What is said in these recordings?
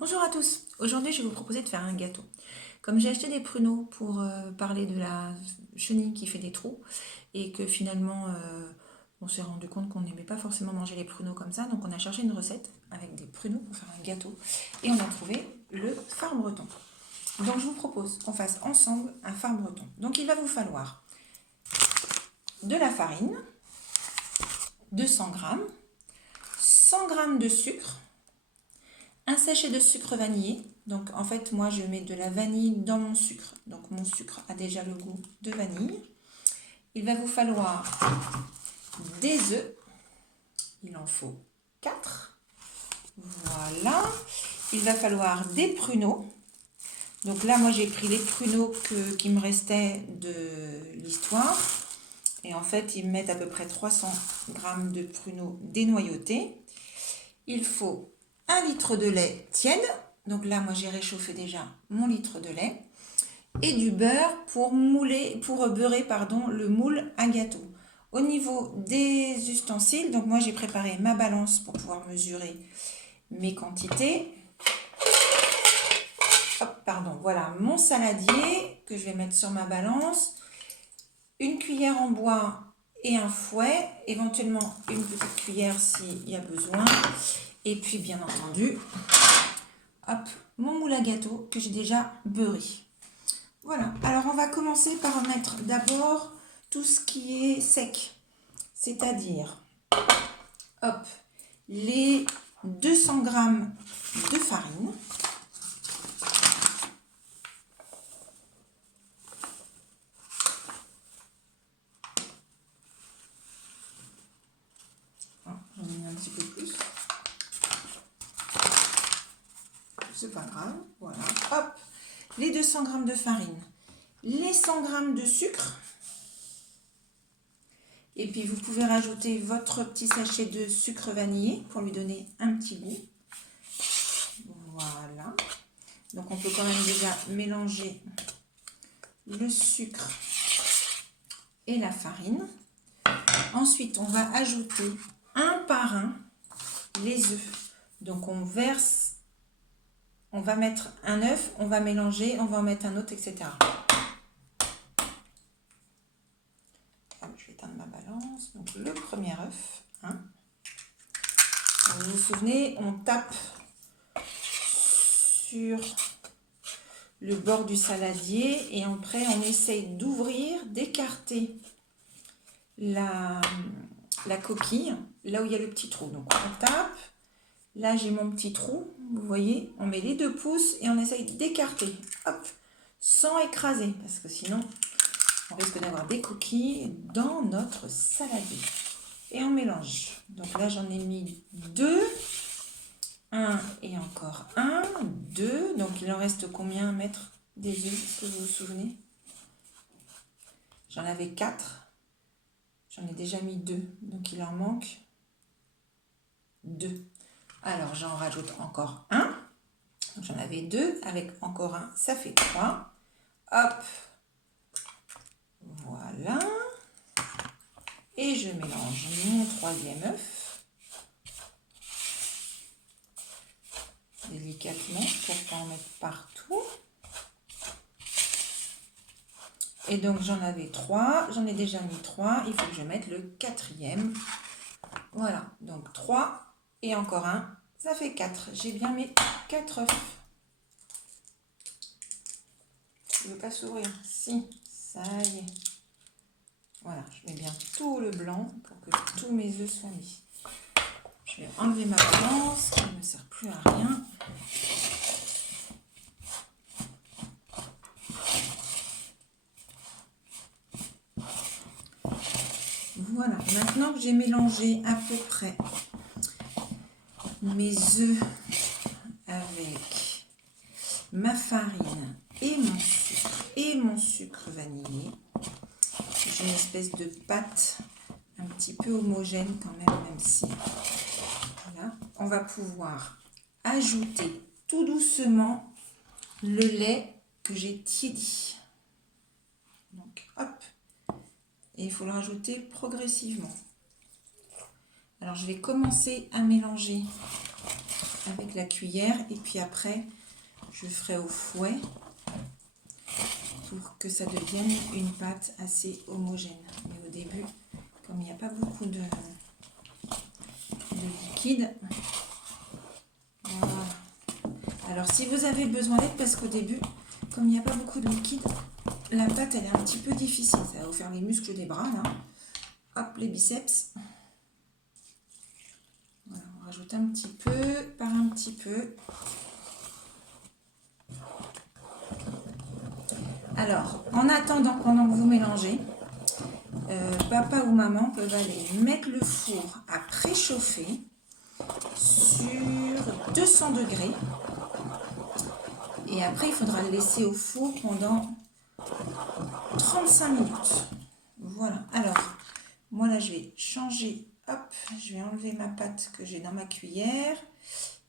Bonjour à tous, aujourd'hui je vais vous proposer de faire un gâteau. Comme j'ai acheté des pruneaux pour parler de la chenille qui fait des trous et que finalement on s'est rendu compte qu'on n'aimait pas forcément manger les pruneaux comme ça, donc on a cherché une recette avec des pruneaux pour faire un gâteau et on a trouvé le phare breton. Donc je vous propose qu'on fasse ensemble un phare breton. Donc il va vous falloir de la farine, 200 g, 100 g de sucre, un sachet de sucre vanillé. Donc en fait moi je mets de la vanille dans mon sucre. Donc mon sucre a déjà le goût de vanille. Il va vous falloir des œufs. Il en faut 4. Voilà. Il va falloir des pruneaux. Donc là moi j'ai pris les pruneaux qui me restaient de l'histoire. Et en fait ils mettent à peu près 300 g de pruneaux dénoyautés. Il faut 1 litre de lait tiède. Donc là, moi, j'ai réchauffé déjà mon litre de lait. Et du beurre pour beurrer le moule à gâteau. Au niveau des ustensiles, donc moi, j'ai préparé ma balance pour pouvoir mesurer mes quantités. Hop, pardon, voilà mon saladier que je vais mettre sur ma balance. Une cuillère en bois et un fouet. Éventuellement, une petite cuillère s'il y a besoin. Et puis, bien entendu, hop, mon moule à gâteau que j'ai déjà beurré. Voilà, alors on va commencer par mettre d'abord tout ce qui est sec, c'est-à-dire, hop, les 200 g de farine, j'en ai mis un petit peu plus, c'est pas grave, voilà, hop, les 200 g de farine, les 100 g de sucre, et puis vous pouvez rajouter votre petit sachet de sucre vanillé pour lui donner un petit goût. Voilà. Donc on peut quand même déjà mélanger le sucre et la farine. Ensuite, on va ajouter un par un les œufs. Donc on verse, on va mettre un œuf, on va mélanger, on va en mettre un autre, etc. Je vais éteindre ma balance. Donc le premier œuf. Vous vous souvenez, on tape sur le bord du saladier et après on essaye d'ouvrir, d'écarter la coquille là où il y a le petit trou. Donc on tape. Là j'ai mon petit trou, vous voyez, on met les 2 pouces et on essaye d'écarter, hop, sans écraser, parce que sinon on risque d'avoir des coquilles dans notre saladier. Et on mélange. Donc là j'en ai mis 2, 1 et encore 1, 2, donc il en reste combien à mettre des œufs, est-ce que vous vous souvenez? J'en avais 4, j'en ai déjà mis 2, donc il en manque 2. Alors j'en rajoute encore 1. J'en avais 2, avec encore 1, ça fait 3. Hop, voilà. Et je mélange mon 3e œuf. Délicatement, pour pas en mettre partout. Et donc j'en avais 3, j'en ai déjà mis 3, il faut que je mette le 4e. Voilà, donc 3 et encore 1, ça fait 4. J'ai bien mes 4 œufs. Je ne veux pas s'ouvrir. Si, ça y est. Voilà, je mets bien tout le blanc pour que tous mes œufs soient mis. Je vais enlever ma balance qui ne me sert plus à rien. Voilà, maintenant que j'ai mélangé à peu près mes œufs avec ma farine et mon sucre vanillé, j'ai une espèce de pâte un petit peu homogène quand même si voilà, on va pouvoir ajouter tout doucement le lait que j'ai tiédi. Donc hop, et il faut le rajouter progressivement. Alors je vais commencer à mélanger avec la cuillère et puis après je ferai au fouet pour que ça devienne une pâte assez homogène. Mais au début, comme il n'y a pas beaucoup de liquide, voilà. Alors si vous avez besoin d'aide, parce qu'au début, comme il n'y a pas beaucoup de liquide, la pâte elle est un petit peu difficile. Ça va vous faire les muscles des bras là. Hop, les biceps. Voilà, on rajoute un petit peu par un petit peu. Alors, en attendant, pendant que vous mélangez, papa ou maman peuvent aller mettre le four à préchauffer sur 200 degrés. Et après, il faudra le laisser au four pendant 35 minutes. Voilà. Alors, moi là, je vais changer. Hop, je vais enlever ma pâte que j'ai dans ma cuillère.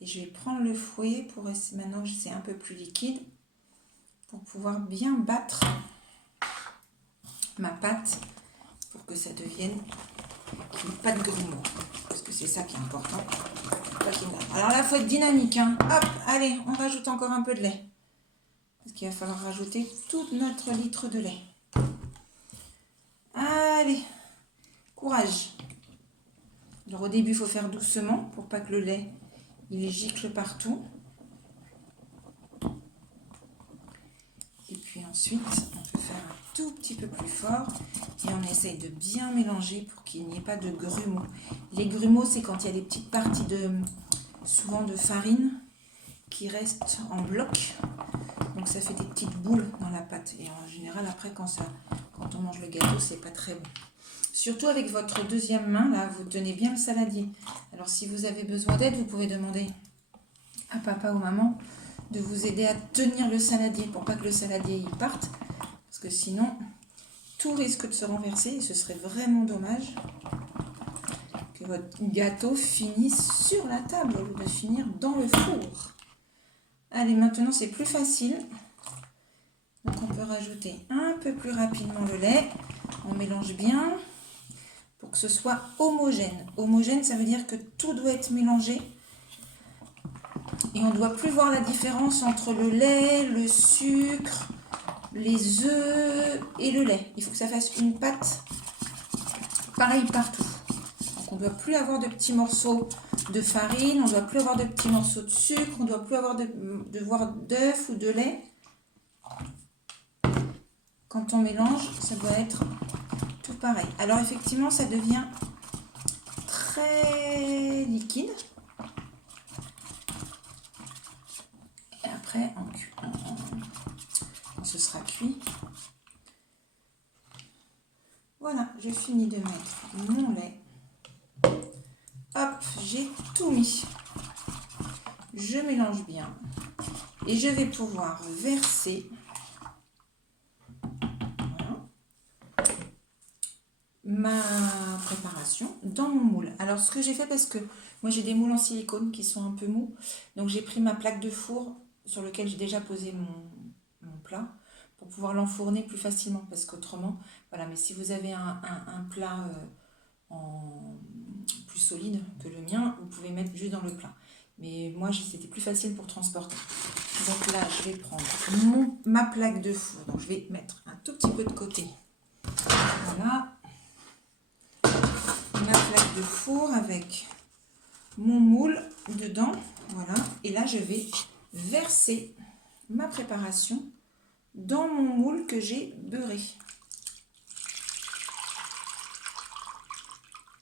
Et je vais prendre le fouet pour essayer, maintenant que c'est un peu plus liquide, pour pouvoir bien battre ma pâte pour que ça devienne pas de grumeaux. Parce que c'est ça qui est important. Alors là, il faut être dynamique. Hein. Hop, allez, on rajoute encore un peu de lait. Parce qu'il va falloir rajouter tout notre litre de lait. Allez, courage. Alors au début, il faut faire doucement pour pas que le lait il gicle partout. Et puis ensuite, on peut faire un tout petit peu plus fort et on essaye de bien mélanger pour qu'il n'y ait pas de grumeaux. Les grumeaux, c'est quand il y a des petites parties souvent de farine qui restent en bloc. Donc ça fait des petites boules dans la pâte. Et en général, après, quand on mange le gâteau, c'est pas très bon. Surtout avec votre deuxième main, là, vous tenez bien le saladier. Alors si vous avez besoin d'aide, vous pouvez demander à papa ou maman de vous aider à tenir le saladier pour pas que le saladier y parte. Parce que sinon, tout risque de se renverser et ce serait vraiment dommage que votre gâteau finisse sur la table au lieu de finir dans le four. Allez, maintenant c'est plus facile. Donc on peut rajouter un peu plus rapidement le lait. On mélange bien pour que ce soit homogène. Homogène, ça veut dire que tout doit être mélangé. Et on ne doit plus voir la différence entre le lait, le sucre, les œufs et le lait. Il faut que ça fasse une pâte pareille partout. Donc on ne doit plus avoir de petits morceaux de farine, on ne doit plus avoir de petits morceaux de sucre, on ne doit plus avoir voir d'œufs ou de lait. Quand on mélange, ça doit être tout pareil. Alors effectivement, ça devient très liquide. Et après, quand ce sera cuit, voilà, j'ai fini de mettre mon lait. Hop, j'ai tout mis. Je mélange bien et je vais pouvoir verser ma préparation dans mon moule. Alors ce que j'ai fait, parce que moi j'ai des moules en silicone qui sont un peu mous, donc j'ai pris ma plaque de four sur laquelle j'ai déjà posé mon plat pour pouvoir l'enfourner plus facilement, parce qu'autrement, voilà, mais si vous avez un plat plus solide que le mien, vous pouvez mettre juste dans le plat. Mais moi, c'était plus facile pour transporter. Donc là, je vais prendre ma plaque de four. Donc je vais mettre un tout petit peu de côté. Voilà. Ma plaque de four avec mon moule dedans. Voilà. Et là, je vais verser ma préparation dans mon moule que j'ai beurré.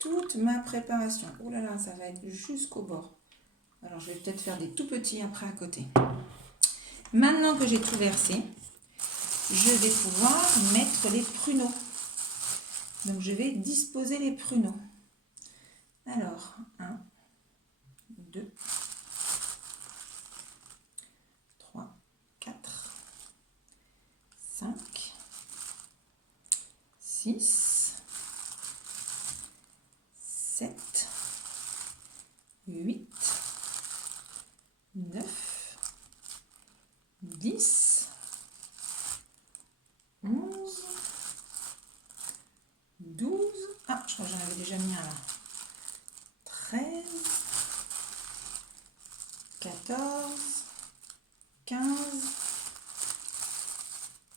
Toute ma préparation. Oh là là, ça va être jusqu'au bord. Alors, je vais peut-être faire des tout petits après à côté. Maintenant que j'ai tout versé, je vais pouvoir mettre les pruneaux. Donc, je vais disposer les pruneaux. Alors, 1, 2, 3, 4, 5, 6, 7, 8, 9, 10, 11, 12, ah, je crois que j'en avais déjà mis un là, 13, 15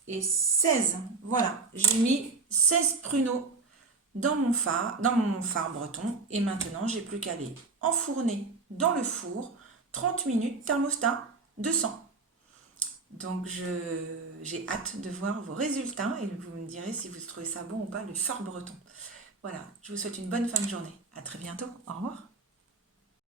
et 16. Voilà, j'ai mis 16 pruneaux dans mon phare breton. Et maintenant, j'ai plus qu'à les enfourner dans le four. 30 minutes, thermostat 200. Donc, j'ai hâte de voir vos résultats et vous me direz si vous trouvez ça bon ou pas, le phare breton. Voilà, je vous souhaite une bonne fin de journée. À très bientôt. Au revoir.